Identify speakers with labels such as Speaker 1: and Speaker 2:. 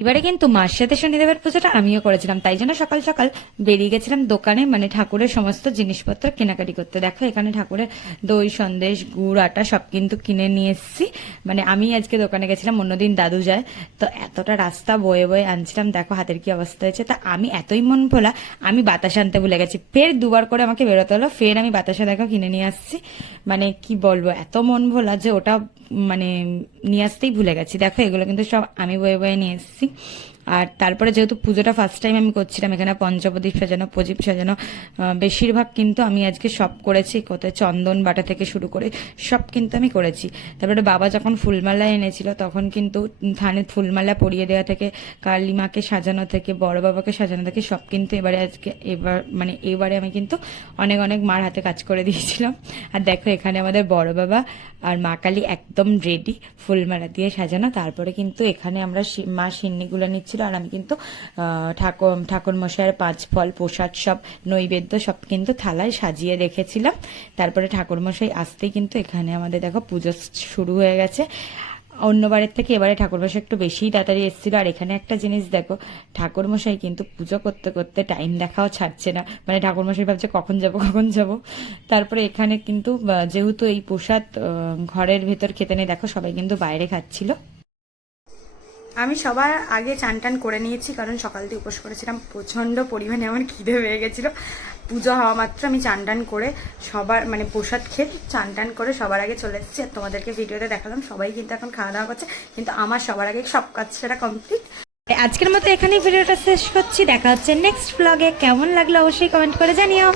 Speaker 1: এবারে কিন্তু মার সাথে শনিদেবের পুজোটা আমিও করেছিলাম। তাই জন্য সকাল সকাল বেরিয়ে গেছিলাম দোকানে মানে ঠাকুরের সমস্ত জিনিসপত্র কেনাকাটি করতে। দেখো, এখানে ঠাকুরের দই, সন্দেশ, গুড়, আটা সব কিন্তু কিনে নিয়ে এসেছি। মানে আমি আজকে দোকানে গেছিলাম, অন্যদিন দাদু যায়। তো এতটা রাস্তা বয়ে বয়ে আনছিলাম, দেখো হাতের কি অবস্থা হয়েছে। তা আমি এতই মন ভোলা, আমি বাতাস আনতে ভুলে গেছি। ফের দুবার করে আমাকে বেরোতে হলো, ফের আমি বাতাসা দেখো কিনে নিয়ে আসছি। মানে কি বলব, এত মন ভোলা যে ওটা মানে নিয়ে আসতেই ভুলে গেছি। দেখো এগুলো কিন্তু সব আমি বয়ে বয়ে নিয়ে এসেছি। আর তারপরে যেহেতু পুজোটা ফার্স্ট টাইম আমি করছিলাম, এখানে পঞ্চপ্রদীপ সাজানো, প্রদীপ সাজানো বেশিরভাগ কিন্তু আমি আজকে সব করেছি, কোথায় চন্দন বাটা থেকে শুরু করে সব কিন্তু আমি করেছি। তারপরে বাবা যখন ফুলমালা এনেছিল, তখন কিন্তু থানে ফুলমালা পরিয়ে দেওয়া থেকে কালী মাকে সাজানো থেকে, বড় বাবাকে সাজানো থেকে সব কিন্তু এবারে আজকে, এবার মানে এবারে আমি কিন্তু অনেক অনেক মার হাতে কাজ করে দিয়েছিলাম। আর দেখো এখানে আমাদের বড় বাবা আর মা কালী একদম রেডি ফুলমালা দিয়ে সাজানো। তারপরে কিন্তু এখানে আমরা মা সিন্নিগুলো নিচ্ছিল আর আমি কিন্তু ঠাকুর ঠাকুর মশাইয়ের পাঁচ ফল, প্রসাদ সব নৈবেদ্য সব কিন্তু থালায় সাজিয়ে রেখেছিলাম। তারপরে ঠাকুর মশাই আসতেই কিন্তু এখানে আমাদের দেখো পুজো শুরু হয়ে গেছে। অন্যবারের থেকে এবারে ঠাকুরমশাই একটু বেশিই তাড়াতাড়ি এসেছিল। আর এখানে একটা জিনিস দেখো, ঠাকুরমশাই কিন্তু পুজো করতে করতে টাইম দেখাও ছাড়ছে না। মানে ঠাকুরমশাই ভাবছে, কখন যাব কখন যাব? তারপরে এখানে কিন্তু যেহেতু এই প্রসাদ ঘরের ভেতর খেতে নেই, দেখো সবাই কিন্তু বাইরে খাচ্ছিল। আমি সবার আগে চান টান করে নিয়েছি, কারণ সকাল থেকে উপোস করেছিলাম, প্রচণ্ড পরিমাণে আমার খিদে হয়ে গেছিল। পুজো হওয়া মাত্র আমি চান টান করে সবার মানে প্রসাদ খেয়ে চান টান করে সবার আগে চলে এসেছি। আর তোমাদেরকে ভিডিওতে দেখালাম, সবাই কিন্তু এখন খাওয়া দাওয়া করছে, কিন্তু আমার সবার আগে সব কাজ সেটা কমপ্লিট আজকের মতো এখানেই ভিডিওটা শেষ করছি। দেখা হচ্ছে নেক্সট ব্লগে কেমন লাগল অবশ্যই কমেন্ট করে জানিও।